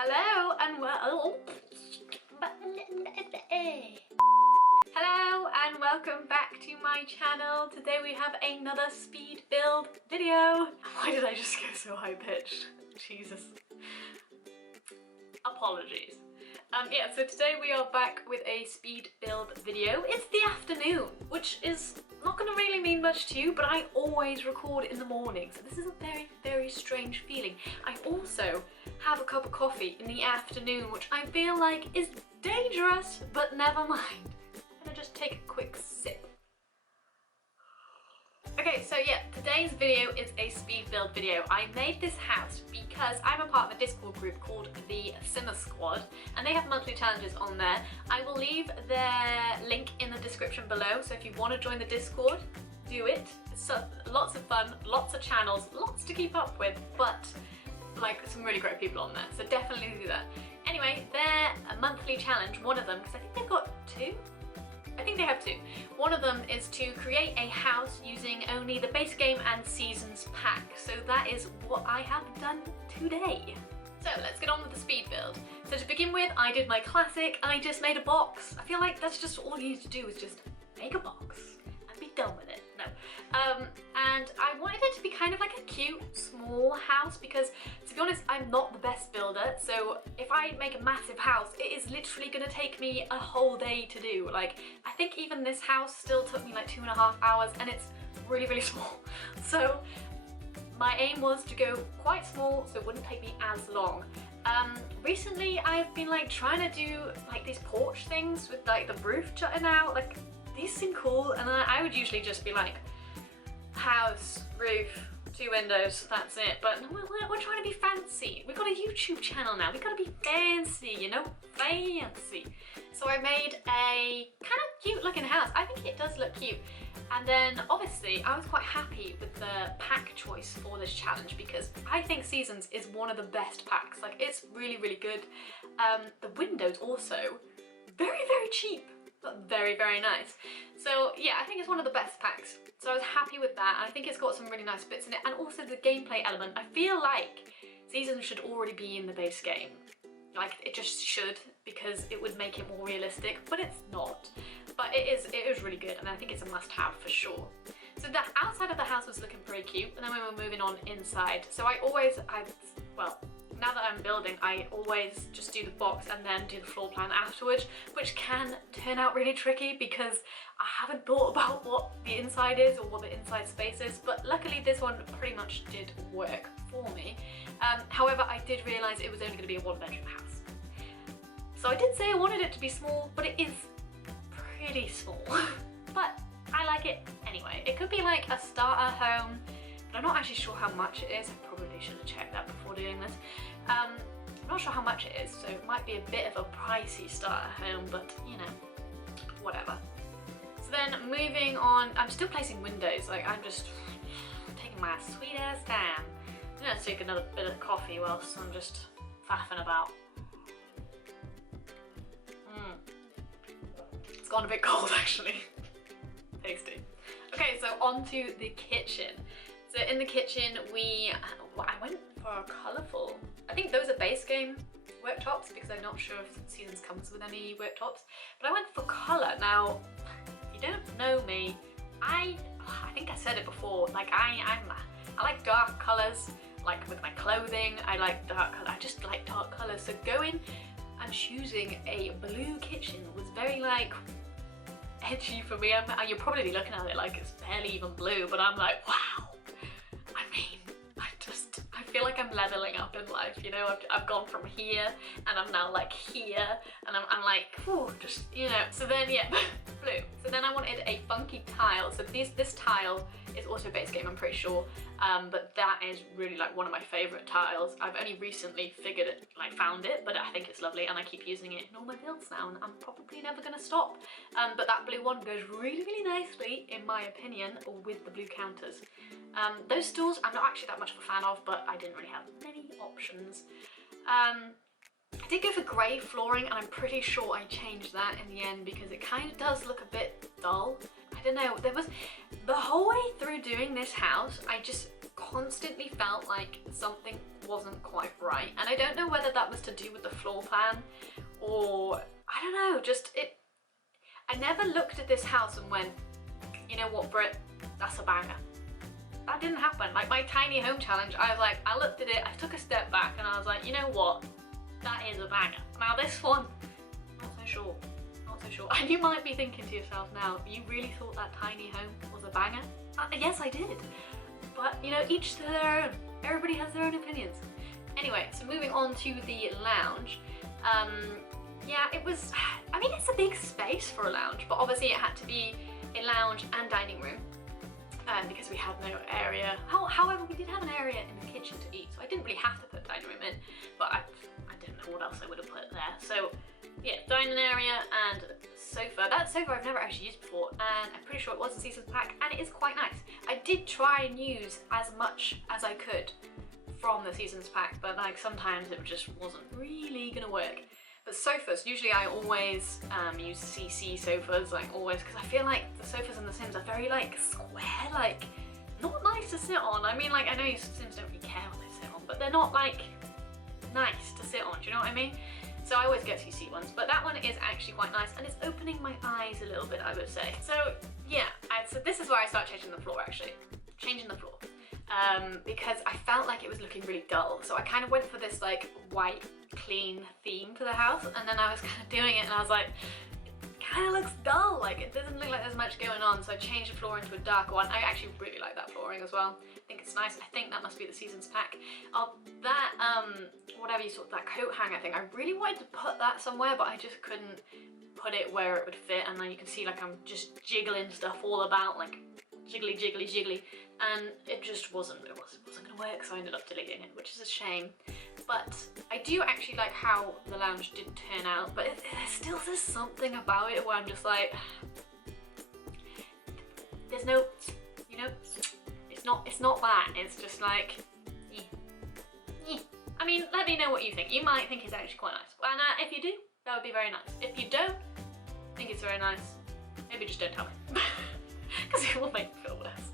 Hello and welcome back to my channel. Today we have another speed build video. Why did I just go so high pitched? Jesus. Apologies. Yeah, so today we are back with a speed build video. It's the afternoon, which is not going to really mean much to you, but I always record in the morning, so this is a very, very strange feeling. I also have a cup of coffee in the afternoon, which I feel like is dangerous, but never mind. I'm gonna just take a quick sip. Okay, so yeah, today's video is a speed build video. I made this house because I'm a part of a Discord group called the Simmer Squad, and they have monthly challenges on there. I will leave their link in the description below, so if you want to join the Discord, do it. It's lots of fun, lots of channels, lots to keep up with, but like some really great people on there, so definitely do that. Anyway, their monthly challenge, one of them, because I think they've got two? I think they have two. One of them is to create a house using only the base game and seasons pack. So that is what I have done today. So let's get on with the speed build. So to begin with, I did my classic, I just made a box. I feel like that's just all you need to do is just make a box and be done with it. No. And I wanted it to be kind of like a cute, small house because, to be honest, I'm not the best builder. So if I make a massive house, it is literally going to take me a whole day to do. Like, I think even this house still took me like 2.5 hours, and it's really, really small. So my aim was to go quite small so it wouldn't take me as long. Recently I've been like trying to do like these porch things with like the roof jutting out. Like, these seem cool, and I would usually just be like, house, roof, 2 windows, that's it. But no, we're trying to be fancy. We've got a YouTube channel now. We've got to be fancy, you know? Fancy. So I made a kind of cute looking house. I think it does look cute. And then obviously I was quite happy with the pack choice for this challenge because I think Seasons is one of the best packs. Like, it's really, really good. The windows also, very, very cheap, but very, very nice. So yeah, I think it's one of the best packs. So I was happy with that. I think it's got some really nice bits in it, and also the gameplay element. I feel like Seasons should already be in the base game. Like, it just should, because it would make it more realistic, but it's not. But it is really good, and I think it's a must-have for sure. So the outside of the house was looking pretty cute, and then we were moving on inside. So well, now that I'm building, I always just do the box and then do the floor plan afterwards, which can turn out really tricky because I haven't thought about what the inside is or what the inside space is, but luckily this one pretty much did work for me. However, I did realise it was only going to be a 1-bedroom house. So I did say I wanted it to be small, but it is pretty small. But I like it anyway. It could be like a starter home, but I'm not actually sure how much it is. I probably should have checked that before doing this. I'm not sure how much it is, so it might be a bit of a pricey starter home, but you know, whatever. So then moving on, I'm still placing windows. Like, I'm just taking my sweet ass time. I'm gonna take another bit of coffee whilst I'm just faffing about. It's gone a bit cold actually. Tasty. Okay, so on to the kitchen. So in the kitchen, I went for a colourful, I think those are base game worktops because I'm not sure if Seasons comes with any worktops, but I went for colour. Now, if you don't know me, I think I said it before, like I like dark colours, like with my clothing, I like dark colour, I just like dark colours, so going and choosing a blue kitchen was very like edgy for me. You'll probably be looking at it like it's barely even blue, but I'm like, wow. I mean, I feel like I'm leveling up in life, you know? I've gone from here, and I'm now like here, and I'm like, whew, just, you know. So then, yeah, blue. So then I wanted a funky tile. So this tile is also base game, I'm pretty sure, but that is really like one of my favourite tiles. I've only recently found it, but I think it's lovely, and I keep using it in all my builds now, and I'm probably never gonna stop. But that blue one goes really, really nicely, in my opinion, with the blue counters. Those stools I'm not actually that much of a fan of, but I didn't really have many options. I did go for grey flooring, and I'm pretty sure I changed that in the end because it kind of does look a bit dull. I don't know, the whole way through doing this house, I just constantly felt like something wasn't quite right. And I don't know whether that was to do with the floor plan or, I don't know, just I never looked at this house and went, you know what, Britt, that's a banger. That didn't happen. Like my tiny home challenge, I was like, I looked at it, I took a step back and I was like, you know what, that is a banger. Now this one, not so sure. Not so sure. And you might be thinking to yourself now, you really thought that tiny home was a banger? Yes, I did. But, you know, each to their own. Everybody has their own opinions. Anyway, so moving on to the lounge. Yeah, it was, I mean, it's a big space for a lounge, but obviously it had to be a lounge and dining room because we had no area. However, we did have an area in the kitchen to eat, so I didn't really have to put dining room in, but I didn't know what else I would have put there. So yeah, dining area and sofa. That sofa I've never actually used before, and I'm pretty sure it was a season's pack, and it is quite nice. I did try and use as much as I could from the season's pack, but like sometimes it just wasn't really gonna work. But sofas, usually I always use CC sofas, like always, because I feel like the sofas in The Sims are very like square, like not nice to sit on. I mean, like I know you Sims don't really care what they sit on, but they're not like nice to sit on, do you know what I mean? So I always get CC ones, but that one is actually quite nice and it's opening my eyes a little bit, I would say. So yeah, so this is where I start changing the floor actually. Changing the floor. Because I felt like it was looking really dull. So I kind of went for this like white, clean theme to the house, and then I was kind of doing it and I was like, it kind of looks dull, like it doesn't look like there's much going on, so I changed the floor into a darker one. I actually really like that flooring as well. I think it's nice. I think that must be the season's pack. That, whatever you sort, that coat hanger thing, I really wanted to put that somewhere, but I just couldn't put it where it would fit, and then you can see like I'm just jiggling stuff all about, like jiggly, jiggly, jiggly, and it just wasn't gonna work, so I ended up deleting it, which is a shame. But I do actually like how the lounge did turn out, but still there's something about it where I'm just like, there's no, you know, it's not that, it's just like, I mean, let me know what you think. You might think it's actually quite nice, and if you do, that would be very nice. If you don't think it's very nice, maybe just don't tell me, because it will make me feel worse.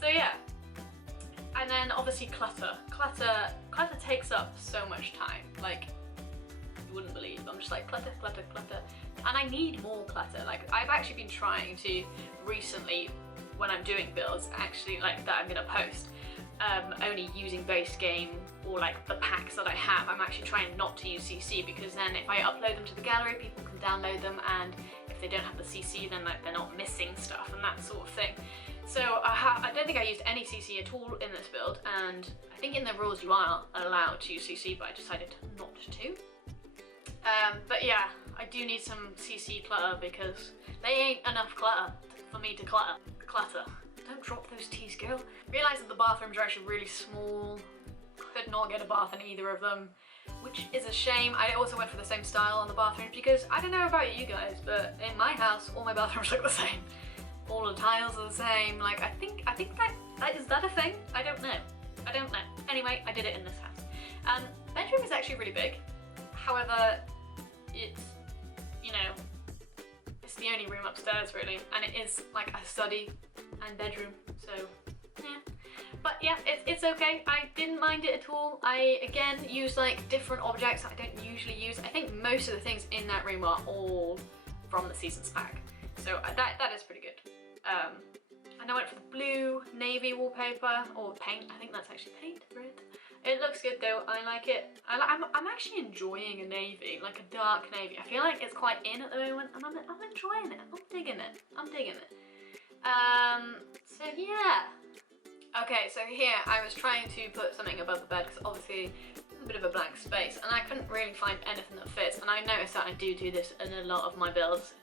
So yeah. And then obviously clutter. Clutter takes up so much time. Like, you wouldn't believe. I'm just like clutter, clutter, clutter. And I need more clutter. Like, I've actually been trying to recently, when I'm doing builds, actually like that I'm gonna post, only using base game or like the packs that I have. I'm actually trying not to use CC, because then if I upload them to the gallery, people can download them, and if they don't have the CC, then like they're not missing stuff and that sort of thing. So I don't think I used any CC at all in this build, and I think in the rules you are allowed to use CC, but I decided not to. But yeah, I do need some CC clutter, because they ain't enough clutter for me to clutter. Don't drop those teas, girl. Realised that the bathrooms are actually really small. Could not get a bath in either of them, which is a shame. I also went for the same style on the bathrooms, because I don't know about you guys, but in my house, all my bathrooms look the same. All the tiles are the same. Like, I think that is that a thing? I don't know. Anyway, I did it in this house. Bedroom is actually really big. However, it's, you know, it's the only room upstairs really, and it is like a study and bedroom, so yeah. But yeah, it's okay. I didn't mind it at all. I again used like different objects that I don't usually use. I think most of the things in that room are all from the season's pack, so that is pretty good. And I went for the blue navy wallpaper, or paint. I think that's actually paint, red. It looks good though. I like it. I'm actually enjoying a navy, like a dark navy. I feel like it's quite in at the moment, and I'm enjoying it. I'm digging it. So yeah. Okay, so here I was trying to put something above the bed, because obviously there's a bit of a blank space, and I couldn't really find anything that fits. And I noticed that I do this in a lot of my builds.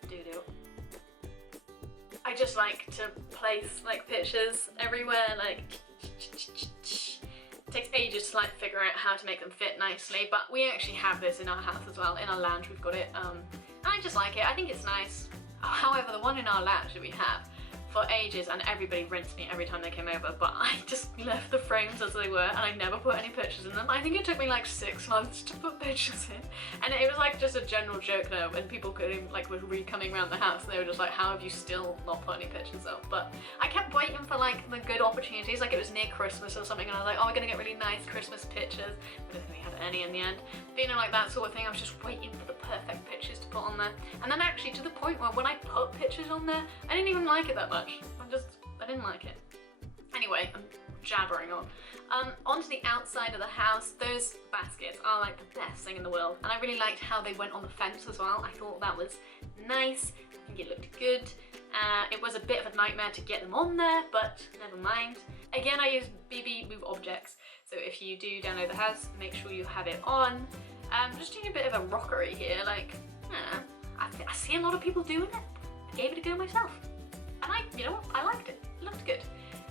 I just like to place like pictures everywhere, like it takes ages to like figure out how to make them fit nicely, but we actually have this in our house as well. In our lounge we've got it, and I just like it. I think it's nice. However, the one in our lounge that we have, for ages, and everybody rinsed me every time they came over, but I just left the frames as they were and I never put any pictures in them. I think it took me like 6 months to put pictures in, and it was like just a general joke now, and people could like were coming around the house and they were just like, how have you still not put any pictures up? But I kept waiting for like the good opportunities, like it was near Christmas or something, and I was like, oh, we're gonna get really nice Christmas pictures. I don't think we had any in the end, but you know, like that sort of thing. I was just waiting for the perfect pictures to put on there, and then actually to the point where when I put pictures on there, I didn't even like it that much. I didn't like it. Anyway, I'm jabbering on. Onto the outside of the house, those baskets are like the best thing in the world, and I really liked how they went on the fence as well. I thought that was nice. I think it looked good. It was a bit of a nightmare to get them on there, but never mind. Again, I use BB Move Objects, so if you do download the house, make sure you have it on. Just doing a bit of a rockery here, like, I see a lot of people doing it. I gave it a go myself, and you know what, I liked it. It looked good.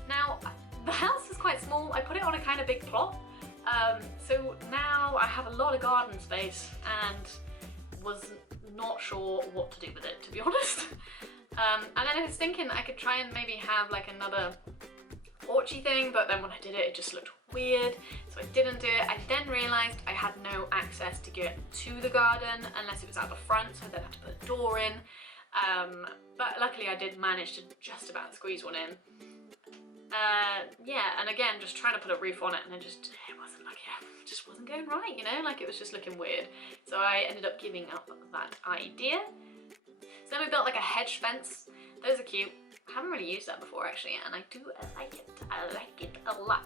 Now, the house is quite small. I put it on a kind of big plot, so now I have a lot of garden space and was not sure what to do with it, to be honest. And then I was thinking I could try and maybe have like another porchy thing, but then when I did it, it just looked weird, so I didn't do it. I then realised I had no access to get to the garden unless it was out the front, so I then had to put a door in. But luckily I did manage to just about squeeze one in. Yeah, and again, just trying to put a roof on it, and it just wasn't going right, you know, like it was just looking weird. So I ended up giving up that idea. So then we built like a hedge fence. Those are cute. I haven't really used that before actually, and I do like it. I like it a lot.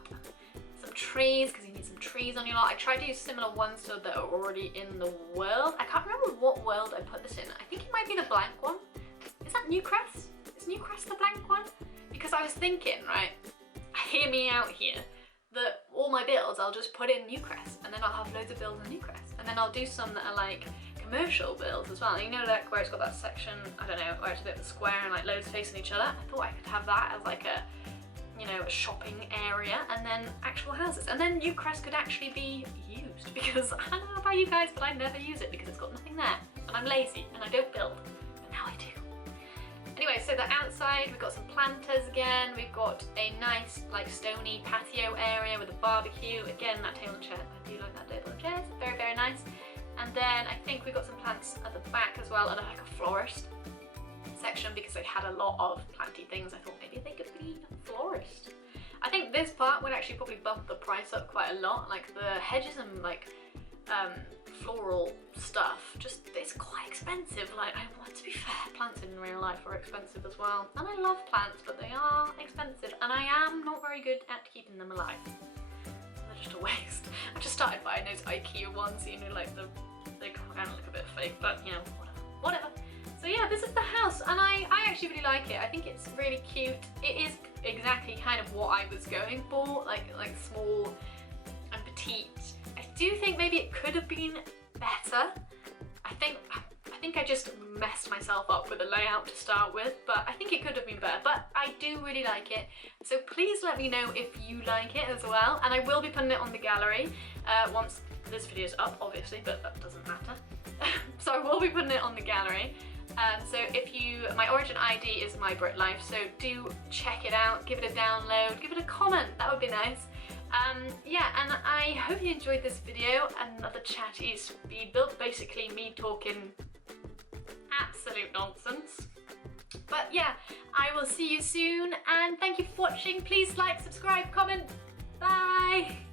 Some trees, because you need some trees on your lot. I tried to use similar ones so that are already in the world. I can't remember what world I put this in. I think it might be the blank one. Is that Newcrest? Is Newcrest the blank one? Because I was thinking, right, hear me out here, that all my builds I'll just put in Newcrest, and then I'll have loads of builds in Newcrest, and then I'll do some that are like commercial builds as well. You know, like where it's got that section, I don't know, where it's a bit of a square and like loads facing each other. I thought I could have that as like a, you know, a shopping area, and then actual houses, and then Newcrest could actually be used, because I don't know about you guys, but I never use it because it's got nothing there, and I'm lazy and I don't build, but now I do. Anyway, so the outside, we've got some planters again. We've got a nice, like, stony patio area with a barbecue. Again, that table and chair, I do like that table and chair. It's very, very nice. And then I think we've got some plants at the back as well, and like a florist section, because they had a lot of planty things. I thought maybe they could be a florist. I think this part would actually probably bump the price up quite a lot. Like the hedges and like floral stuff, just it's quite expensive. Like, I want to be fair, plants in real life are expensive as well, and I love plants, but they are expensive, and I am not very good at keeping them alive. They're just a waste. I just started buying those IKEA ones, you know, like they kind of look a bit fake, but you know, whatever. So yeah, this is the house, and I actually really like it. I think it's really cute. It is exactly kind of what I was going for, like small and petite. I do think maybe it could have been better. I think I just messed myself up with the layout to start with, but I think it could have been better. But I do really like it, so please let me know if you like it as well, and I will be putting it on the gallery once this video is up, obviously, but that doesn't matter. So I will be putting it on the gallery. So if my origin ID is MyBritLife, so do check it out, give it a download, give it a comment, that would be nice. Yeah, and I hope you enjoyed this video. Another chatty speed build, basically me talking absolute nonsense. But yeah, I will see you soon, and thank you for watching. Please like, subscribe, comment. Bye!